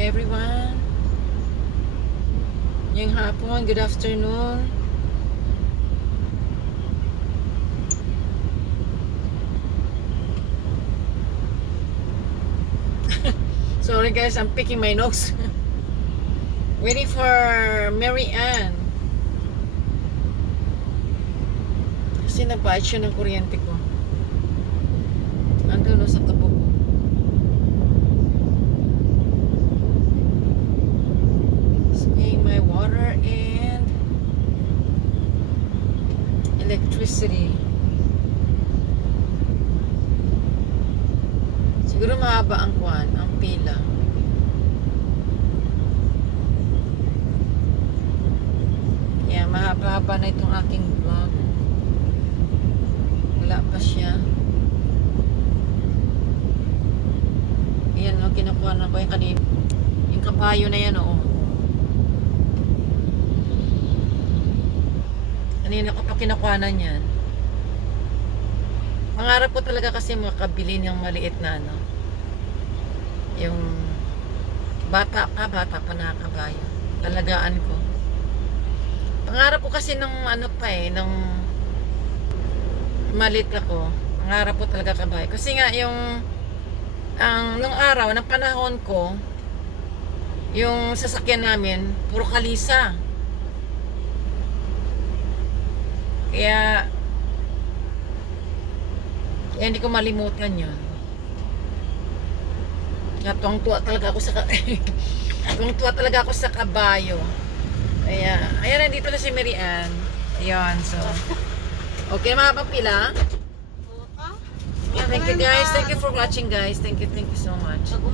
Everyone, ngayong hapon, good afternoon. Sorry guys, I'm picking my nose. Waiting for Mary Ann kasi nagbayad siya ng kuryente ko. Andun sa tabo ko. Paying my water and electricity. Siguro mahaba ang pila. Kaya mahaba na itong aking vlog. Wala pa siya. Ayan, no, kinukuha na ko yung kanina. Yung kabayo na yan, oo. Kanina ko pa kinukuhanan yan. Pangarap ko talaga kasi makabili ng maliit na ano. Yung bata pa nakakabayo. Talagaan ko. Pangarap ko kasi nung ano pa nung maliit ako. Pangarap ko talaga kabayo. Kasi nga yung nung araw, ng panahon ko, yung sasakyan namin, puro kalisa. Kaya hindi ko malimutan yun. Kaya tuwang-tuwa talaga ako sa tuwang-tuwa talaga ako sa kabayo. Kaya, ayan, nandito na si Mary Ann. Ayan, so. Okay, mga papila. Yeah, thank you guys. Thank you for watching guys. Thank you so much.